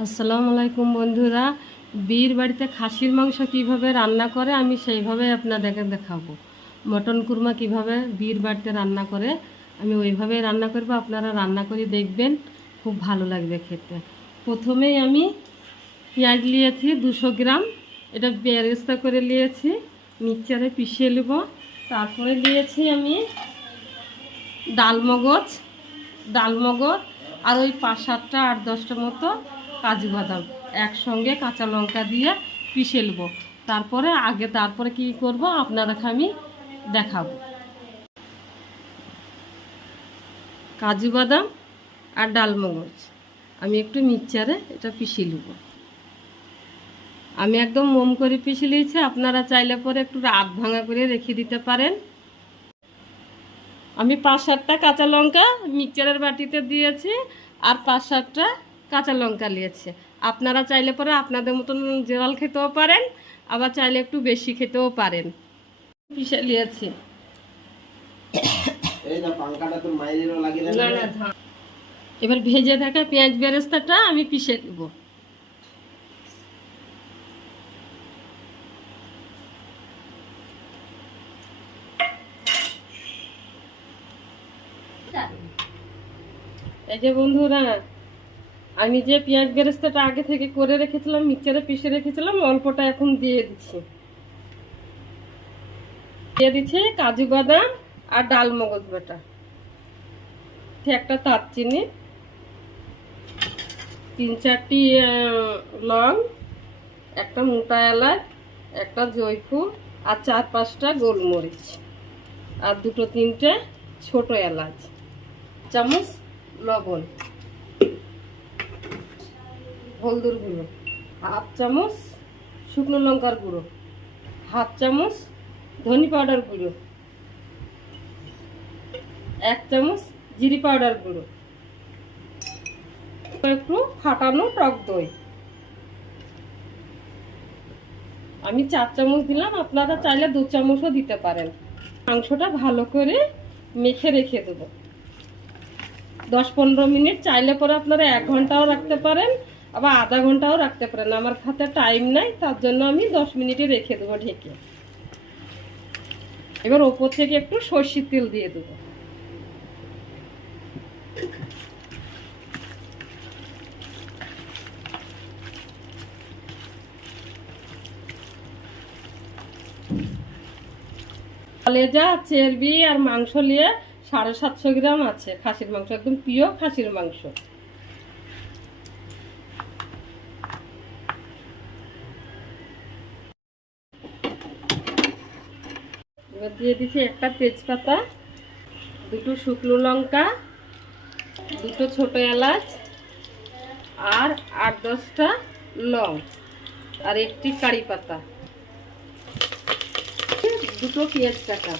আসসালামু আলাইকুম বন্ধুরা। বীর বাড়িতে খাসির মাংস কিভাবে রান্না করে আমি সেইভাবে আপনাদেরকে দেখাবো। মটন কুরমা কিভাবে বীর বাড়িতে রান্না করে আমি ওইভাবে রান্না করব, আপনারা রান্না করে দেখবেন, খুব ভালো লাগবে খেতে। প্রথমেই আমি পেঁয়াজ নিয়েছি 200 গ্রাম, এটা বেরেস্তা করে নিয়েছি, মিক্সচারে পিষিয়ে নেব। তারপরে নিয়েছি আমি ডালমগজ আর ওই 5-7টা 8-10টা মতো কাজু বাদাম একসঙ্গে কাঁচা লঙ্কা দিয়ে পিষে নেব। তারপরে কি করব আপনাদেরকে আমি দেখাবো। কাজু বাদাম আর ডালমগজ আমি একটু মিক্সচারে এটা পিষে নেব। আমি একদম মোম করে পিষে নিয়েছি, আপনারা চাইলে পরে একটু আধ ভাঙা করে রেখে দিতে পারেন। আমি 5-7টা কাঁচা লঙ্কা মিক্সচারের বাটিতে দিয়েছি আর 5-7টা কাঁচা লঙ্কা নিয়েছি। আপনারা চাইলে পরে আপনাদের মতন জেরাল খেতেও পারেন, আবার চাইলে একটু বেশি খেতেও পারেন। পিষে নিয়েছি। এবার ভেজে থাকা পেঁয়াজ বেরেস্তাটা আমি পিষে নেব। এই যে বন্ধুরা, আমি যে পেঁয়াজ বেরেস্তাটা আগে থেকে করে রেখেছিলাম, মিক্সচারে পিষে রেখেছিলাম, অল্পটা এখন দিয়ে দিচ্ছি কাজু বাদাম আর ডালমগজ বাটা, একটা দারচিনি, 3-4টি লং, একটা মোটা এলাচ, একটা জয়ফল আর 4-5টা গোলমরিচ আর 2-3টে ছোট এলাচ, চামচ লবণ, হলদুর গুঁড়ো, 1/2 চামচ শুকনো লঙ্কার গুঁড়ো, 1/2 চামচ ধনে পাউডার গুঁড়ো, 1 চামচ জিরে পাউডার গুঁড়ো, একটু ফাটানো টক দই। আমি 4 চামচ দিলাম, আপনারা চাইলে 2 চামচও দিতে পারেন। মাংসটা ভালো করে মেখে রেখে দেবো 10-15 মিনিট। চাইলে পরে আপনারা 1 ঘন্টাও রাখতে পারেন, আবার আধা ঘন্টাও রাখতে পারেন। আমার হাতে টাইম নাই, তার জন্য আমি 10 মিনিটে রেখে দেবো ঢেকে। এবার ওপর থেকে একটু সরষের তেল দিয়ে দেবো। কলেজা, চর্বি আর মাংস নিয়ে 750 গ্রাম আছে খাসির মাংস, একদম প্রিয় খাসির মাংস। এবার দিয়ে দিচ্ছি একটা তেজপাতা, 2টো শুকনো লঙ্কা, 2টো ছোট এলাচ আর 8-10টা লং আর 1টি কারি পাতা, 2টো পেঁয়াজ কাটা।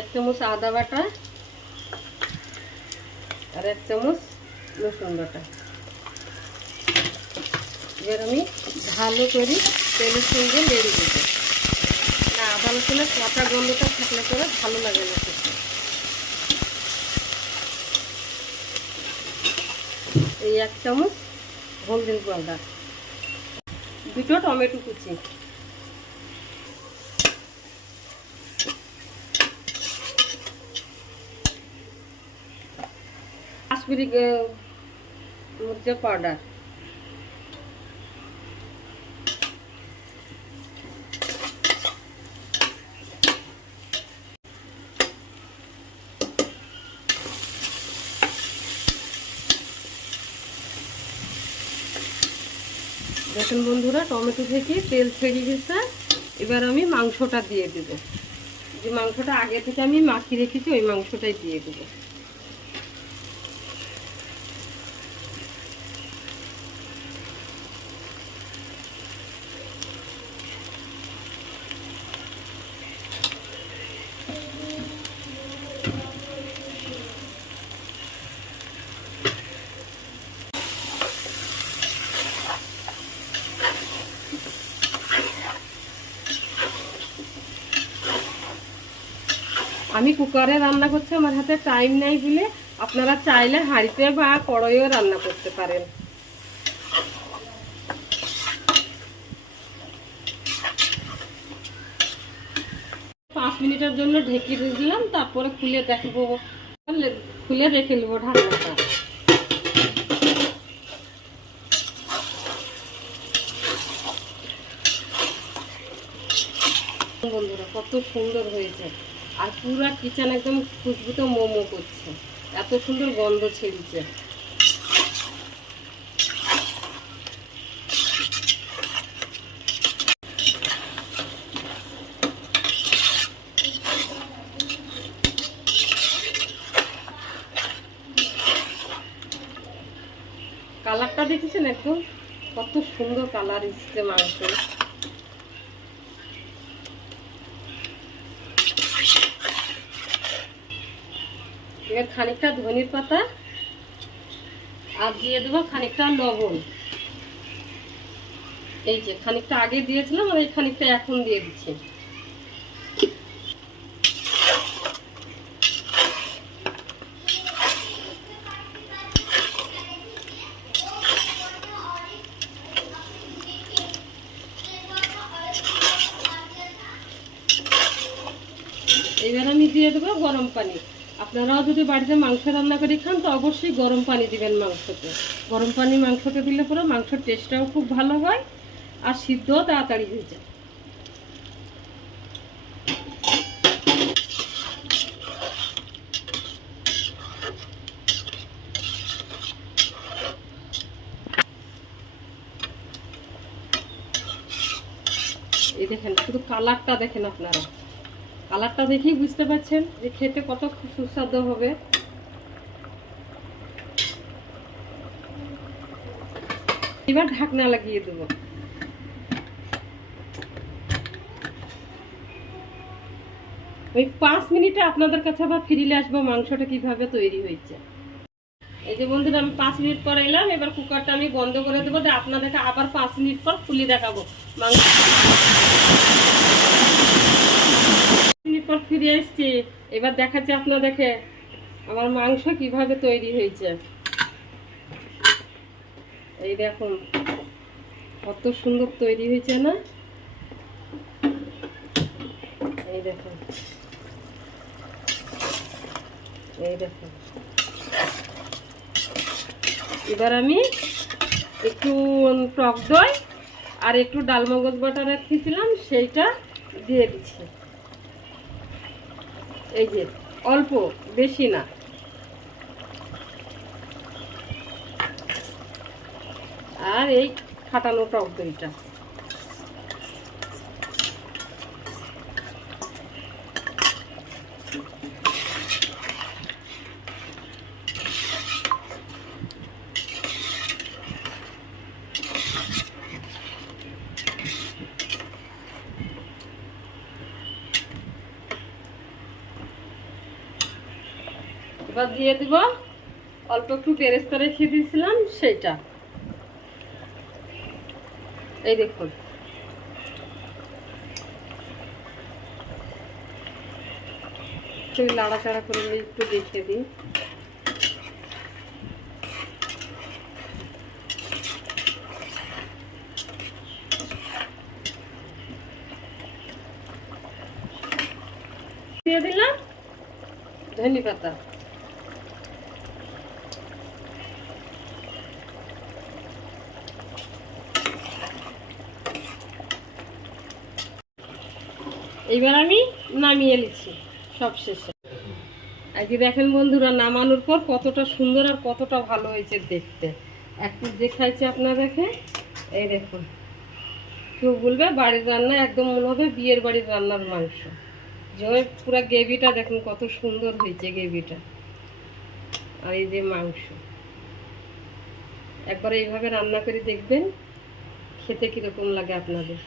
এক চামচ আদা বাটা আর 1 চামচ রসুন বাটা। এবার আমি ভালো করে তেলের সঙ্গে নেড়ে দেবো। না, আদা রসুনের কাঁচা গন্ধটা থাকলে পরে ভালো লাগে না খেতে। এই 1 চামচ হলদির পাউডার, 2টো টমেটো কুচি, কাশ্মীরি মরিচের পাউডার, দেখুন বন্ধুরা, টমেটো থেকে তেল ছেড়ে গেছে। এবার আমি মাংসটা দিয়ে দেব। যে মাংসটা আগে থেকে আমি মাখিয়ে রেখেছি ওই মাংসটাই দিয়ে দেবো। আমি কুকারে রান্না করছি, আমার হাতে টাইম নাই বলে আপনারা চাইলে হাঁড়িতে বা কড়াইও রান্না করতে পারেন। পাঁচ মিনিটের জন্য ঢেকে দিলাম, তারপরে খুলে দেখবো, খুলে রেখে নেবো ঢাকনাটা। বন্ধুরা কত সুন্দর হয়েছে, আর পুরা কিচেন একদম খুশবুতে মোমো করছে, এত সুন্দর গন্ধ ছেড়েছে। কালারটা দেখেছেন একদম কত সুন্দর কালার এসছে মাংস। এবার খানিকটা ধনির পাতা আর দিয়ে দেবো খানিকটা লবণ। এই যে খানিকটা আগে দিয়েছিলাম আর এই খানিকটা এখন দিয়ে দিচ্ছি। এবার আমি দিয়ে দেবো গরম পানি। আপনারাও যদি বাড়িতে মাংস রান্না করে খান তো অবশ্যই গরম পানি দিবেন মাংসতে। গরম পানি মাংসতে দিলে পরে মাংসের টেস্টটাও খুব ভালো হয় আর সিদ্ধও তাড়াতাড়ি হয়ে যায়। এই দেখেন শুধু কালারটা দেখেন, আপনারা কালারটা দেখেই বুঝতে পারছেন যে খেতে কত সুস্বাদু হবে। এবার ঢাকনা লাগিয়ে দেব। ওই 5 মিনিটে আপনাদের কাছে আবার ফিরে আসবো মাংসটা কিভাবে তৈরি হয়েছে। এই যে বন্ধুরা আমি 5 মিনিট পর এলাম, এবার কুকারটা আমি বন্ধ করে দেবো, আপনাদেরকে আবার 5 মিনিট পর খুলে দেখাবো মাংস। মিনিট পর ফিরে এসছি, এবার দেখাচ্ছি আপনাদেরকে আমার মাংস কিভাবে তৈরি হয়েছে। এই দেখুন কত সুন্দর তৈরি হয়েছে না, এই দেখুন, এই দেখুন। এবার আমি একটু টক দই আর একটু ডালমগজ বাটা রেখেছিলাম সেইটা দিয়ে দিচ্ছি। এই যে অল্প, বেশি না। আর এই ফাটানো টক দইটা এবার দিয়ে দিব অল্প একটু বেরেস্তা রেখে দিয়েছিলাম সেইটা। এই দেখুন লাড়াচাড়া করে একটু দেখে দিই। দিয়ে দিলাম ধনে পাতা। এইবার আমি নামিয়ে নিচ্ছি সব শেষে। আজকে দেখেন বন্ধুরা নামানোর পর কতটা সুন্দর আর কতটা ভালো হয়েছে দেখতে। একটু দেখাইছি আপনাদেরকে, এই দেখুন। কেউ বলবে বাড়ির রান্না, একদম মনে হবে বিয়ের বাড়ির রান্নার মাংস। যে পুরো গ্রেভিটা দেখুন কত সুন্দর হয়েছে গ্রেভিটা, আর এই যে মাংস। একবার এইভাবে রান্না করে দেখবেন খেতে কীরকম লাগে আপনাদের।